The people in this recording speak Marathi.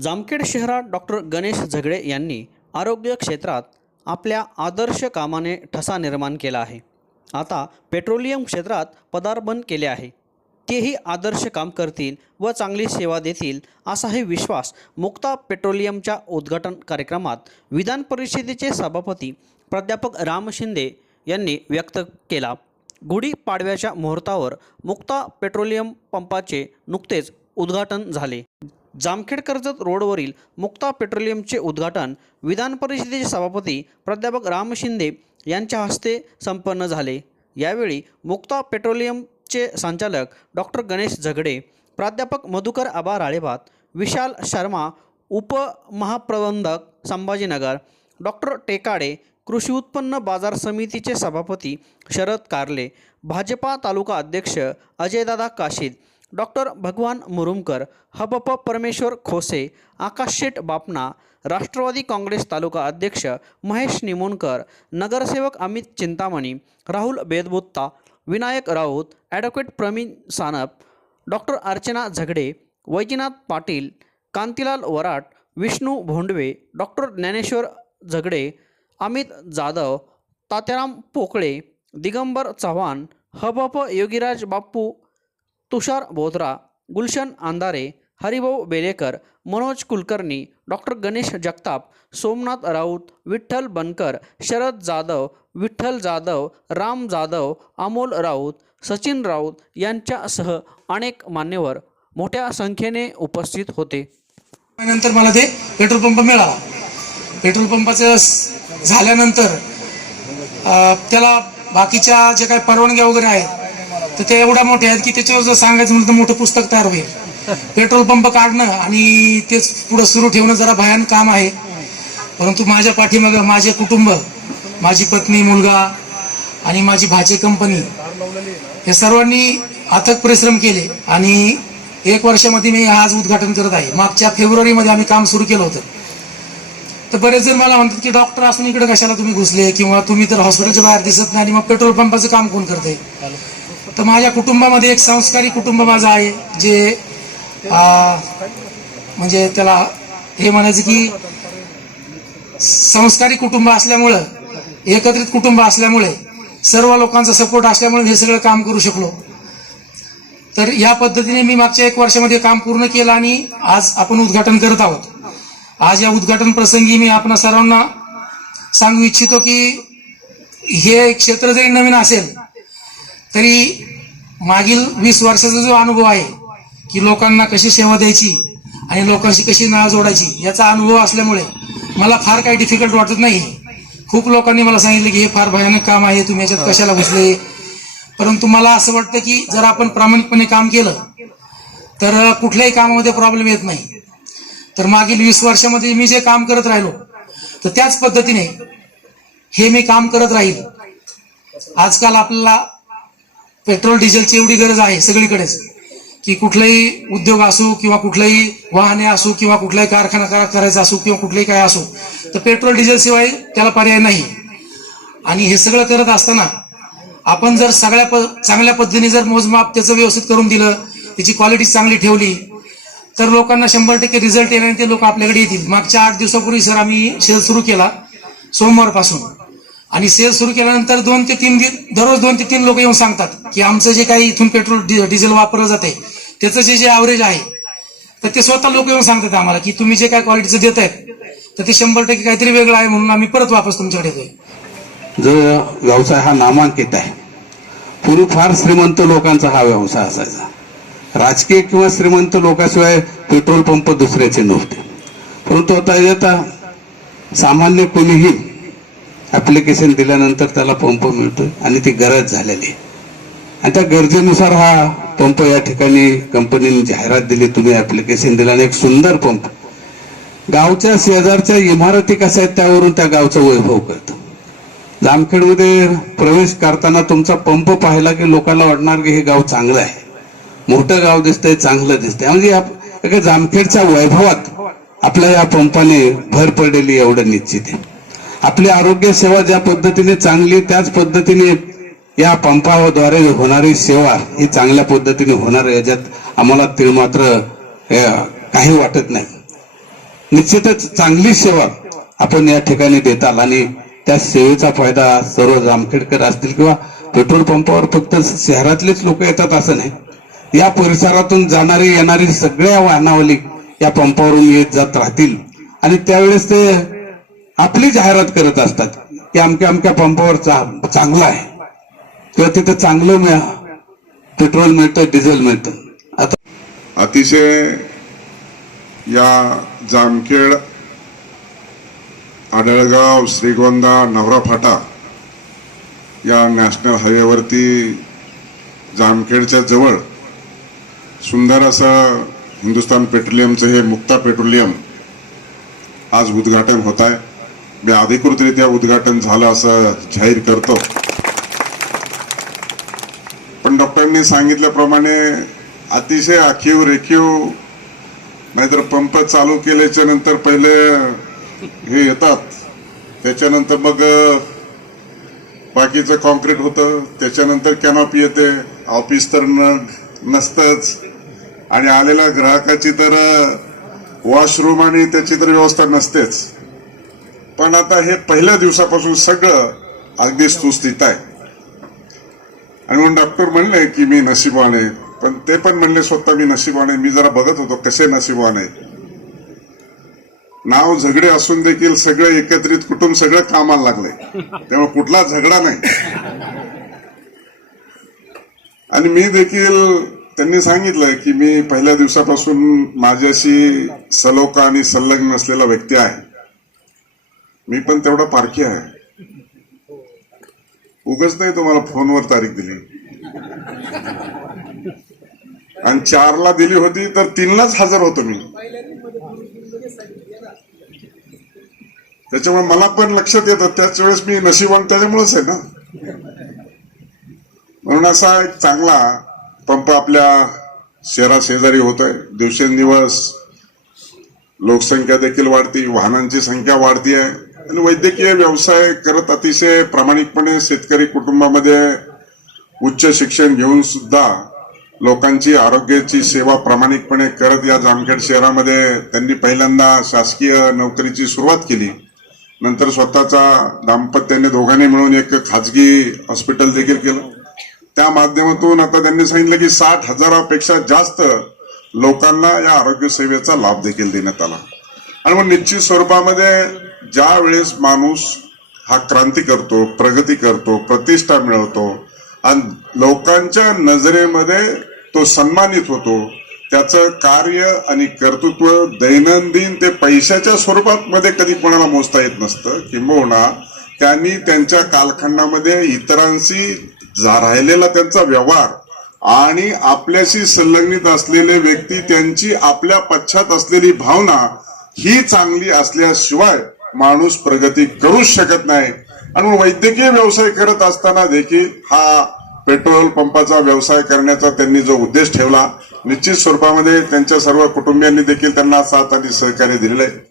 जामखेड शहरात डॉक्टर गणेश झगडे यांनी आरोग्य क्षेत्रात आपल्या आदर्श कामाने ठसा निर्माण केला आहे. आता पेट्रोलियम क्षेत्रात पदार्पण केले आहे. तेही आदर्श काम करतील व चांगली सेवा देतील असाही विश्वास मुक्ता पेट्रोलियमच्या उद्घाटन कार्यक्रमात विधान परिषदेचे सभापती प्राध्यापक राम शिंदे यांनी व्यक्त केला. गुढीपाडव्याच्या मुहूर्तावर मुक्ता पेट्रोलियम पंपाचे नुकतेच उद्घाटन झाले. जामखेड कर्जत रोडवरील मुक्ता पेट्रोलियमचे उद्घाटन विधान परिषदेचे सभापती प्राध्यापक राम शिंदे यांच्या हस्ते संपन्न झाले. यावेळी मुक्ता पेट्रोलियमचे संचालक डॉक्टर गणेश झगडे प्राध्यापक मधुकर आबा राळेभात विशाल शर्मा उपमहाप्रबंधक संभाजीनगर डॉक्टर टेकाडे कृषी उत्पन्न बाजार समितीचे सभापती शरद कारले भाजपा तालुका अध्यक्ष अजयदादा काशीद डॉक्टर भगवान मुरुमकर हबप परमेश्वर खोसे आकाश शेठ बापना राष्ट्रवादी काँग्रेस तालुका अध्यक्ष महेश निमोणकर नगरसेवक Amit Chintamani Rahul Bedbutta Vinayak Raut advocate Pravin Sanap doctor Archana Zagade Vaijnath Patil Kantilal Varat Vishnu Bhondve doctor Dnyaneshwar Zagade Amit Jadhav तात्याराम Pokale Digambar Chavan हबप योगीराज बाप्पू तुषार बोधरा गुलशन अंधारे हरिभाऊ बेलेकर मनोज कुलकर्णी डॉक्टर गणेश जगताप सोमनाथ राऊत विठ्ठल बनकर शरद जाधव विठ्ठल जाधव राम जाधव अमोल राऊत सचिन राऊत यांच्यासह अनेक मान्यवर मोठ्या संख्येने उपस्थित होते. नंतर मला ते पेट्रोल पंप मिळाला. पेट्रोल पंपाचं झाल्यानंतर त्याला बाकीच्या जे काही परवानग्या वगैरे आहेत तर ते एवढ्या मोठ्या आहेत की त्याच्यावर जर सांगायचं म्हणलं तर मोठं पुस्तक तयार होईल. पेट्रोल पंप काढणं आणि तेच पुढं सुरू ठेवणं जरा भयान काम आहे. परंतु माझ्या पाठीमागं माझे कुटुंब माझी पत्नी मुलगा आणि माझी भाचे कंपनी हे सर्वांनी अथक परिश्रम केले आणि एक वर्षामध्ये मी आज उद्घाटन करत आहे. मागच्या फेब्रुवारीमध्ये आम्ही काम सुरू केलं होतं. तर बरेच जण मला म्हणतात की डॉक्टर असून इकडे कशाला तुम्ही घुसले? किंवा तुम्ही तर हॉस्पिटलच्या बाहेर दिसत नाही आणि मग पेट्रोल पंपाचं काम कोण करते तर माझ्या कुटुंबामध्ये एक संस्कारी कुटुंब माझं आहे जे म्हणजे त्याला हे म्हणायचं की संस्कारी कुटुंब असल्यामुळं एकत्रित कुटुंब असल्यामुळे सर्व लोकांचा सपोर्ट असल्यामुळे हे सगळं काम करू शकलो. तर या पद्धतीने मी मागच्या एक वर्षामध्ये काम पूर्ण केलं आणि आज आपण उद्घाटन करत आहोत. आज या उद्घाटन प्रसंगी मी आपणा सर्वांना सांगू इच्छितो की हे क्षेत्र जरी नवीन असेल तरी मागील वीस वर्षाचा जो अनुभव आहे की लोकांना कशी सेवा द्यायची आणि लोकांशी कशी नाळ जोडायची याचा अनुभव असल्यामुळे मला फार काही डिफिकल्ट वाटत नाही. खूप लोकांनी मला सांगितलं की हे फार भयानक काम आहे तुम्ही याच्यात कशाला घुसले? परंतु मला असं वाटतं की जर आपण प्रामाणिकपणे काम केलं तर कुठल्याही कामामध्ये प्रॉब्लेम येत नाही. तर मागील वीस वर्षामध्ये मी जे काम करत राहिलो तर त्याच पद्धतीने हे मी काम करत राहील. आजकाल आपल्याला पेट्रोल डिझेलची एवढी गरज आहे सगळीकडेच की कुठलाही उद्योग असो किंवा कुठलाही वाहने असो किंवा कुठलाही कारखाना करायचा असो किंवा कुठलाही काय असो तर पेट्रोल डिझेल शिवाय त्याला पर्याय नाही. आणि हे सगळं करत असताना आपण जर सगळ्या प चांगल्या पद्धतीने जर मोजमाप त्याचं व्यवस्थित करून दिलं त्याची क्वालिटी चांगली ठेवली तर लोकांना शंभर टक्के रिझल्ट येणार आणि ते लोक आपल्याकडे येतील. मागच्या आठ दिवसापूर्वी सर आम्ही सेल सुरू केला सोमवारपासून. आणि सेल सुरू केल्यानंतर दोन ते तीन दि- दररोज दोन ते तीन लोक येऊन सांगतात की आमचं जे काही इथून पेट्रोल डिझेल वापरलं जाते त्याचं जे जे ॲव्हरेज आहे तर ते स्वतः लोक येऊन सांगतात आम्हाला की तुम्ही जे काय क्वालिटीचं देत आहेत तर ते शंभर टक्के काहीतरी वेगळं आहे म्हणून आम्ही परत वापस तुमच्याकडे येतोय. जो व्यवसाय हा नामांकित आहे पूर्वी फार श्रीमंत लोकांचा हा व्यवसाय असायचा. राजकीय किंवा श्रीमंत लोकांशिवाय पेट्रोल पंप दुसऱ्याचे नव्हते. परंतु आता येता सामान्य कोणीही ॲप्लिकेशन दिल्यानंतर त्याला पंप मिळतोय आणि ती गरज झालेली आहे. आणि त्या गरजेनुसार हा पंप या ठिकाणी कंपनीने जाहिरात दिली तुम्ही ॲप्लिकेशन दिलं आणि एक सुंदर पंप. गावच्या शेजारच्या इमारती कशा आहेत त्यावरून त्या गावचं वैभव कळतं. जामखेडमध्ये प्रवेश करताना तुमचा पंप पाहिला की लोकांना वाटणार की हे गाव चांगलं आहे. मोठं गाव दिसतंय चांगलं दिसतंय. म्हणजे एका जामखेडच्या वैभवात आपल्या या पंपाने भर पडलेली एवढं निश्चित आहे. आपली आरोग्य सेवा ज्या पद्धतीने चांगली त्याच पद्धतीने या पंपाद्वारे होणारी सेवा ही चांगल्या पद्धतीने होणार आहे याच्यात आम्हाला तीळ मात्र काही वाटत नाही. निश्चितच चांगली सेवा आपण या ठिकाणी देताल आणि त्या सेवेचा फायदा सर्व जामखेडकर असतील किंवा पेट्रोल पंपावर फक्त शहरातलेच लोक येतात असं नाही. या परिसरातून जाणारी येणारी सगळ्या वाहनावली या पंपावरून येत जात राहतील. आणि त्यावेळेस ते आपली जाहिरात करत असतात की अमक्या अमक्या पंपावर चांगला चांगलं आहे. किंवा तिथं चांगलं मिळ पेट्रोल मिळतं डिझेल मिळतं. आता अतिशय या जामखेड आडळगाव श्रीगोंदा नवरा फाटा या नॅशनल हायवेवरती जामखेडच्या जवळ सुंदर असं हिंदुस्तान पेट्रोलियमचं हे मुक्ता पेट्रोलियम आज उद्घाटन होत आहे. मी अधिकृतरित्या उद्घाटन झालं असं जाहीर करतो. पण डॉक्टरांनी सांगितल्याप्रमाणे अतिशय आखीव रेखीव नाहीतर पंप चालू केल्याच्यानंतर पहिले हे येतात. त्याच्यानंतर मग बाकीचं कॉन्क्रीट होतं. त्याच्यानंतर कॅनॉपी येते. ऑफिस तर न नसतंच. आणि आलेल्या ग्राहकाची तर वॉशरूम आणि त्याची तर व्यवस्था नसतेच. पण आता हे पहिल्या दिवसापासून सगळं अगदी सुस्थित आहे. आणि म्हणून डॉक्टर म्हणले की मी नशिबवान आहे. पण ते पण म्हणले स्वतः मी नशिबवान आहे. मी जरा बघत होतो कसे नशिबवान आहे. नाव झगडे असून देखील सगळे एकत्रित कुटुंब सगळं कामाला लागले. त्यामुळे कुठला झगडा नाही. आणि मी देखील त्यांनी सांगितलं की मी पहिल्या दिवसापासून माझ्याशी सलोखा आणि संलग्न असलेला व्यक्ती आहे. मी पण तेवढा पारखी आहे. उगच नाही तुम्हाला फोनवर तारीख दिली. आणि चारला दिली होती तर तीनलाच हजर होतो मी. त्याच्यामुळे मला पण लक्षात येतं त्याच वेळेस मी नशिबान त्याच्यामुळेच आहे ना. म्हणून असा एक चांगला पंप आपल्या शहरा शेजारी होतोय. दिवसेंदिवस लोकसंख्या देखील वाढती वाहनांची संख्या वाढती आहे आणि वैद्यकीय व्यवसाय करत अतिशय प्रामाणिकपणे शेतकरी कुटुंबामध्ये उच्च शिक्षण घेऊन सुद्धा लोकांची आरोग्याची सेवा प्रामाणिकपणे करत या जामखेड शहरामध्ये त्यांनी पहिल्यांदा शासकीय नोकरीची सुरुवात केली. नंतर स्वतःचा दाम्पत्याने दोघांनी मिळून एक खाजगी हॉस्पिटल देखील केलं. त्या माध्यमातून आता त्यांनी सांगितलं की साठ हजारापेक्षा जास्त लोकांना या आरोग्य सेवेचा लाभ देखील देण्यात आला. आणि मग निश्चित स्वरूपामध्ये ज्या वेळेस माणूस हा क्रांती करतो प्रगती करतो प्रतिष्ठा मिळवतो आणि लोकांच्या नजरेमध्ये तो सन्मानित होतो त्याचं कार्य आणि कर्तृत्व दैनंदिन ते पैशाच्या स्वरूपात मध्ये कधी कोणाला मोजता येत नसतं किंबहुना त्यांनी त्यांच्या कालखंडामध्ये इतरांशी जा- राहिलेला त्यांचा व्यवहार आणि आपल्याशी संलग्नित असलेले व्यक्ती त्यांची आपल्या पश्चात असलेली भावना ही चांगली असल्याशिवाय माणूस प्रगती करूच शकत नाही. आणि वैद्यकीय व्यवसाय करत असताना देखील हा पेट्रोल पंपाचा व्यवसाय करण्याचा त्यांनी जो उद्देश ठेवला निश्चित स्वरूपामध्ये त्यांच्या सर्व कुटुंबियांनी देखील त्यांना साथ आणि सहकार्य दिलेलं आहे.